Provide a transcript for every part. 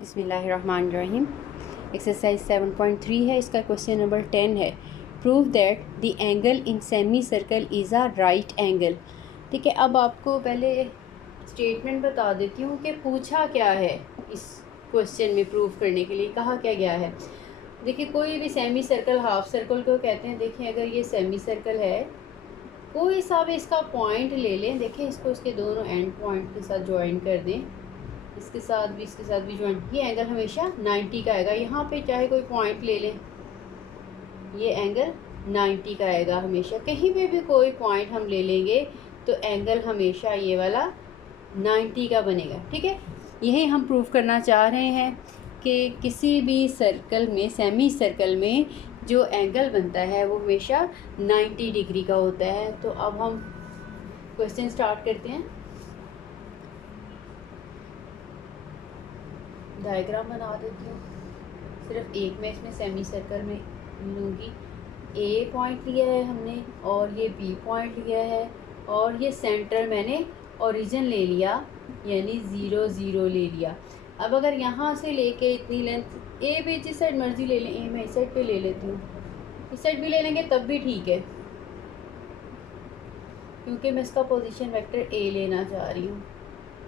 बिस्मिल्लाहिर्रहमानिर्रहीम। एक्सरसाइज 7.3 है, इसका क्वेश्चन नंबर 10 है। Prove that the angle in semi circle is a right angle. ठीक है, अब आपको पहले स्टेटमेंट बता देती हूँ कि पूछा क्या है इस क्वेश्चन में। प्रूव करने के लिए कहा क्या गया है। देखिए, कोई भी सेमी सर्कल, हाफ सर्कल को कहते हैं। देखिए, अगर ये सेमी सर्कल है, कोई सा भी इसका पॉइंट ले लें। देखिए, इसको इसके दोनों एंड पॉइंट के साथ ज्वाइन कर दें, इसके साथ भी ज्वाइंट। ये एंगल हमेशा 90 का आएगा। यहाँ पे चाहे कोई पॉइंट ले लें, ये एंगल 90 का आएगा हमेशा। कहीं पे भी कोई पॉइंट हम ले लेंगे तो एंगल हमेशा ये वाला 90 का बनेगा। ठीक है, यही हम प्रूव करना चाह रहे हैं कि किसी भी सर्कल में, सेमी सर्कल में जो एंगल बनता है वो हमेशा 90 डिग्री का होता है। तो अब हम क्वेश्चन स्टार्ट करते हैं। डायग्राम बना देती हूँ। सिर्फ एक मैं इसमें सेमी सर्कल में लूँगी। ए पॉइंट लिया है हमने, और ये बी पॉइंट लिया है, और ये सेंटर मैंने ओरिजिन ले लिया, यानी 0 0 ले लिया। अब अगर यहाँ से लेके इतनी लेंथ, ए भी जिस साइड मर्जी ले लें, ए मैं इस साइड पे ले लेती हूँ, इस साइड भी ले लेंगे तब भी ठीक है, क्योंकि मैं इसका पोजीशन वेक्टर ए लेना चाह रही हूँ।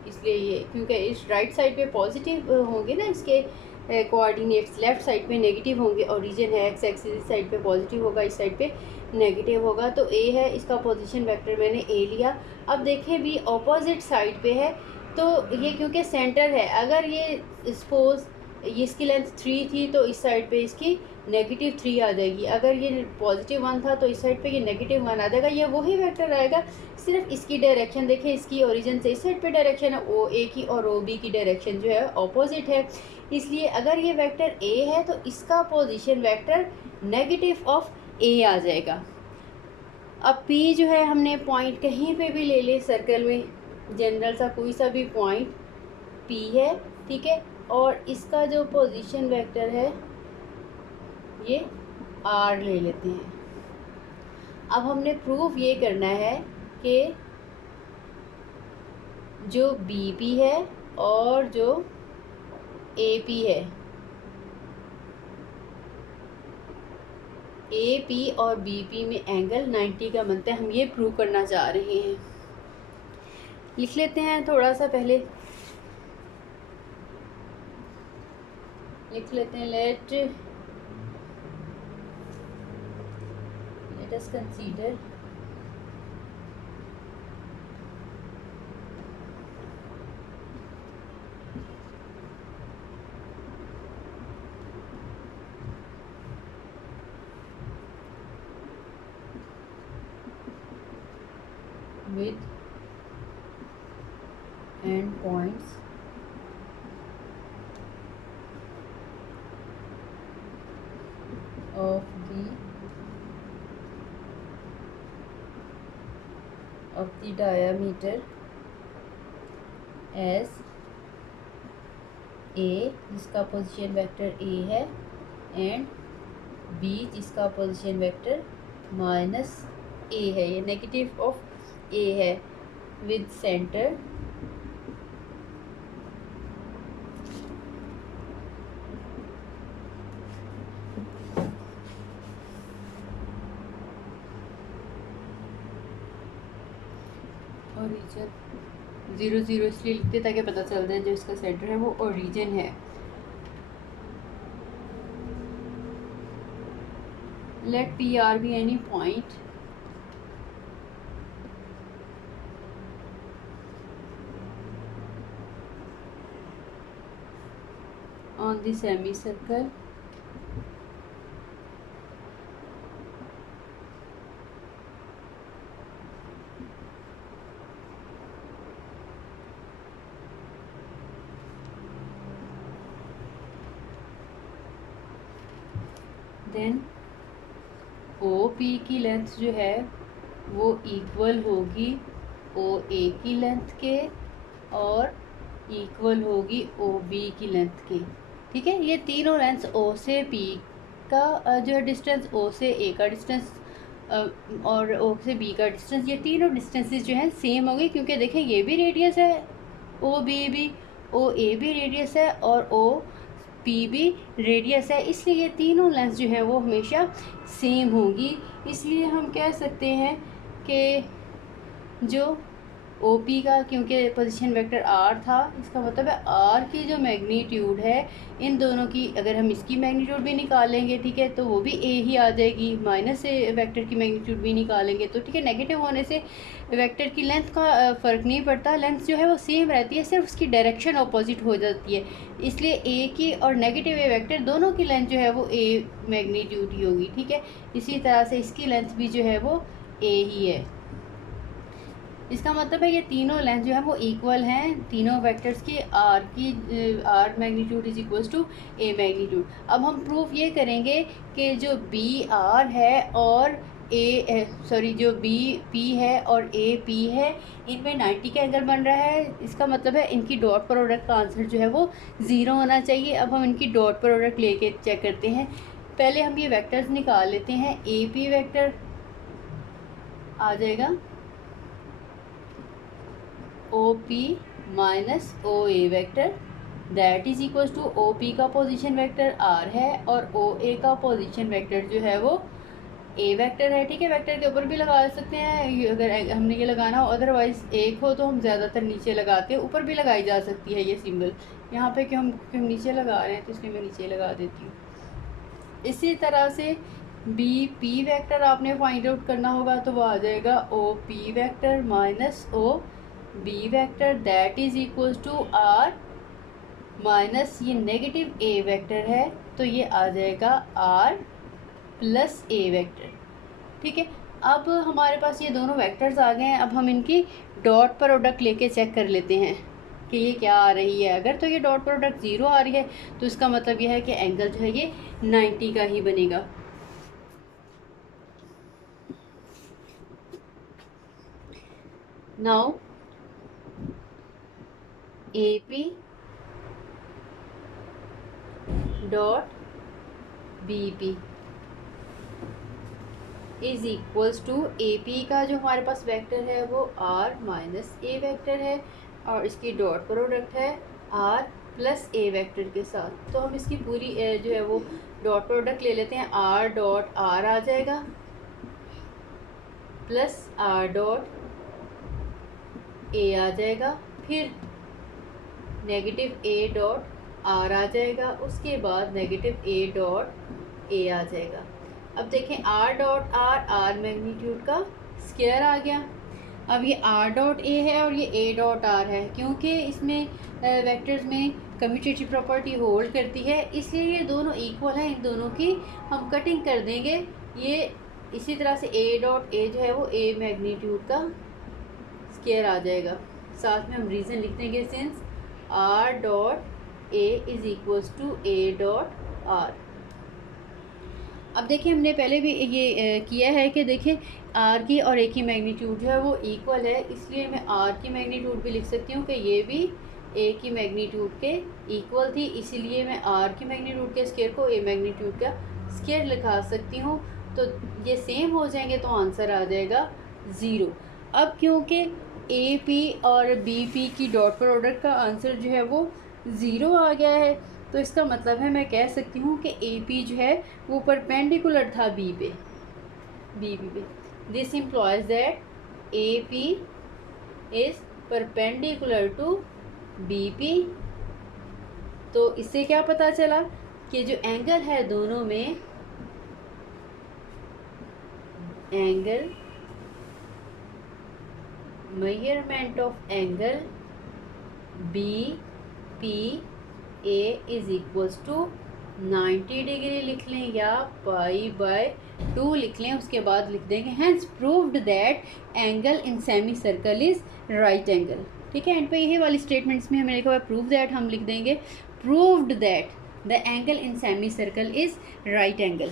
इसलिए ये, क्योंकि इस राइट साइड पे पॉजिटिव होंगे ना इसके कोऑर्डिनेट्स, लेफ़्ट साइड पे नेगेटिव होंगे। ओरिजिन है एक्स एक्सिस, इस साइड पे पॉजिटिव होगा, इस साइड पे नेगेटिव होगा। तो ए है, इसका पोजीशन वेक्टर मैंने ए लिया। अब देखें, बी ऑपोजिट साइड पे है, तो ये क्योंकि सेंटर है, अगर ये सपोज ये इसकी लेंथ 3 थी तो इस साइड पे इसकी -3 आ जाएगी। अगर ये +1 था तो इस साइड पे ये -1 आ जाएगा। ये वही वेक्टर आएगा, सिर्फ इसकी डायरेक्शन देखें, इसकी ओरिजिन से इस साइड पे डायरेक्शन है ओ ए की, और ओ बी की डायरेक्शन जो है ऑपोजिट है। इसलिए अगर ये वेक्टर ए है तो इसका पोजीशन वेक्टर नेगेटिव ऑफ ए आ जाएगा। अब पी जो है, हमने पॉइंट कहीं पे भी ले ले सर्कल में, जनरल सा कोई सा भी पॉइंट पी है, ठीक है, और इसका जो पोजीशन वेक्टर है ये आर ले लेते हैं। अब हमने प्रूफ ये करना है कि जो बी पी है और जो ए पी है, ए पी और बी पी में एंगल 90 का बनता है। हम ये प्रूव करना चाह रहे हैं। लिख लेते हैं, थोड़ा सा पहले लिख लेते हैं। Let us consider with end points of the diameter as A, जिसका पोजीशन वेक्टर A है, एंड B, जिसका पोजीशन वेक्टर -A है, ये नेगेटिव ऑफ A है, विद सेंटर ओरिजिन 0 0 इसलिए लिखते ताकि पता चल जाए जो इसका सेंटर है वो ओरिजिन है। Let P R B any point on the semicircle then O P की लेंथ जो है वो इक्वल होगी ओ ए की लेंथ के, और इक्वल होगी ओ बी की लेंथ के। ठीक है, ये तीनों लेंथ ओ से पी का जो है डिस्टेंस, ओ से ए का डिस्टेंस, और ओ से बी का डिस्टेंस, ये तीनों डिस्टेंसेस जो हैं सेम होंगे, क्योंकि देखें ये भी रेडियस है ओ बी भी, ओ ए भी रेडियस है और ओ पी भी रेडियस है, इसलिए ये तीनों लेंथ जो है वो हमेशा सेम होगी। इसलिए हम कह सकते हैं कि जो ओ पी का, क्योंकि पोजीशन वेक्टर आर था, इसका मतलब है आर की जो मैग्नीट्यूड है इन दोनों की, अगर हम इसकी मैग्नीट्यूड भी निकालेंगे, ठीक है, तो वो भी ए ही आ जाएगी। माइनस से वेक्टर की मैग्नीट्यूड भी निकालेंगे तो ठीक है, नेगेटिव होने से वेक्टर की लेंथ का फ़र्क नहीं पड़ता, लेंथ जो है वो सेम रहती है, सिर्फ उसकी डायरेक्शन अपोजिट हो जाती है। इसलिए ए की और नेगेटिव ए वेक्टर दोनों की लेंथ जो है वो ए मैग्नीट्यूड ही होगी, ठीक है। इसी तरह से इसकी लेंथ भी जो है वो ए ही है। इसका मतलब है ये तीनों लेंथ जो है वो इक्वल हैं, तीनों वेक्टर्स की R magnitude is equals to A magnitude. अब हम प्रूफ ये करेंगे कि जो बी आर है और जो बी पी है और ए पी है, इनमें 90 का एंगल बन रहा है। इसका मतलब है इनकी डॉट प्रोडक्ट का आंसर जो है वो 0 होना चाहिए। अब हम इनकी डॉट प्रोडक्ट लेके चेक करते हैं। पहले हम ये वेक्टर्स निकाल लेते हैं। ए पी वेक्टर आ जाएगा O P minus O A vector, that is equal to O P का पोजीशन वेक्टर आर है और ओ ए का पोजीशन वेक्टर जो है वो ए वेक्टर है, ठीक है। वेक्टर के ऊपर भी लगा सकते हैं अगर हमने ये लगाना हो, अदरवाइज़ एक हो तो हम ज़्यादातर नीचे लगाते हैं, ऊपर भी लगाई जा सकती है ये सिंबल। यहाँ पे कि हम नीचे लगा रहे हैं तो इसलिए मैं नीचे लगा देती हूँ। इसी तरह से बी पी वेक्टर आपने फाइंड आउट करना होगा तो वो आ जाएगा O P vector minus O B vector, that is equal to R minus ये नेगेटिव ए वेक्टर है तो ये आ जाएगा आर प्लस ए वेक्टर, ठीक है। अब हमारे पास ये दोनों वेक्टर्स आ गए हैं। अब हम इनकी डॉट प्रोडक्ट लेके चेक कर लेते हैं कि ये क्या आ रही है। अगर तो ये डॉट प्रोडक्ट 0 आ रही है तो इसका मतलब यह है कि एंगल जो है ये 90 का ही बनेगा। Now A P dot B P is equals to A P का जो हमारे पास वेक्टर है वो आर माइनस ए वेक्टर है और इसकी डॉट प्रोडक्ट है आर प्लस ए वेक्टर के साथ। तो हम इसकी पूरी जो है वो डॉट प्रोडक्ट ले लेते हैं। आर डॉट आर आ जाएगा प्लस आर डॉट ए आ जाएगा, फिर नेगेटिव ए डॉट आर आ जाएगा, उसके बाद नेगेटिव ए डॉट ए आ जाएगा। अब देखें आर डॉट आर मैग्नीट्यूड का स्क्वायर आ गया। अब ये आर डॉट ए है और ये ए डॉट आर है, क्योंकि इसमें वेक्टर्स में कम्यूटेटिव प्रॉपर्टी होल्ड करती है इसलिए ये दोनों इक्वल हैं। इन दोनों की हम कटिंग कर देंगे। ये इसी तरह से ए डॉट ए जो है वो ए मैग्नीट्यूड का स्क्वायर आ जाएगा। साथ में हम रीज़न लिख देंगे since R dot A is equals to A dot R. अब देखिए हमने पहले भी ये किया है कि देखें आर की और ए की मैग्नीट्यूड जो है वो इक्वल है, इसलिए मैं आर की मैग्नीट्यूड भी लिख सकती हूँ कि ये भी ए की मैग्नीट्यूड के इक्वल थी, इसीलिए मैं आर की मैग्नीट्यूड के स्क्वायर को ए मैग्नीट्यूड का स्क्वायर लिखा सकती हूँ। तो ये सेम हो जाएंगे तो आंसर आ जाएगा 0। अब क्योंकि ए पी और बी पी की डॉट प्रोडक्ट का आंसर जो है वो 0 आ गया है, तो इसका मतलब है मैं कह सकती हूँ कि ए पी जो है वो परपेंडिकुलर था बी पे, बी पी पे। This implies that A P is perpendicular to B P. तो इससे क्या पता चला कि जो एंगल है दोनों में, angle measurement of angle B P A is equals to 90 degree लिख लें या π/2 लिख लें, उसके बाद लिख देंगे hence proved that angle in semicircle is right angle. ठीक है, एंड पे यही वाली स्टेटमेंट्स में हमें लिखा हुआ है प्रूव दैट, हम लिख देंगे proved that the angle in semicircle is right angle.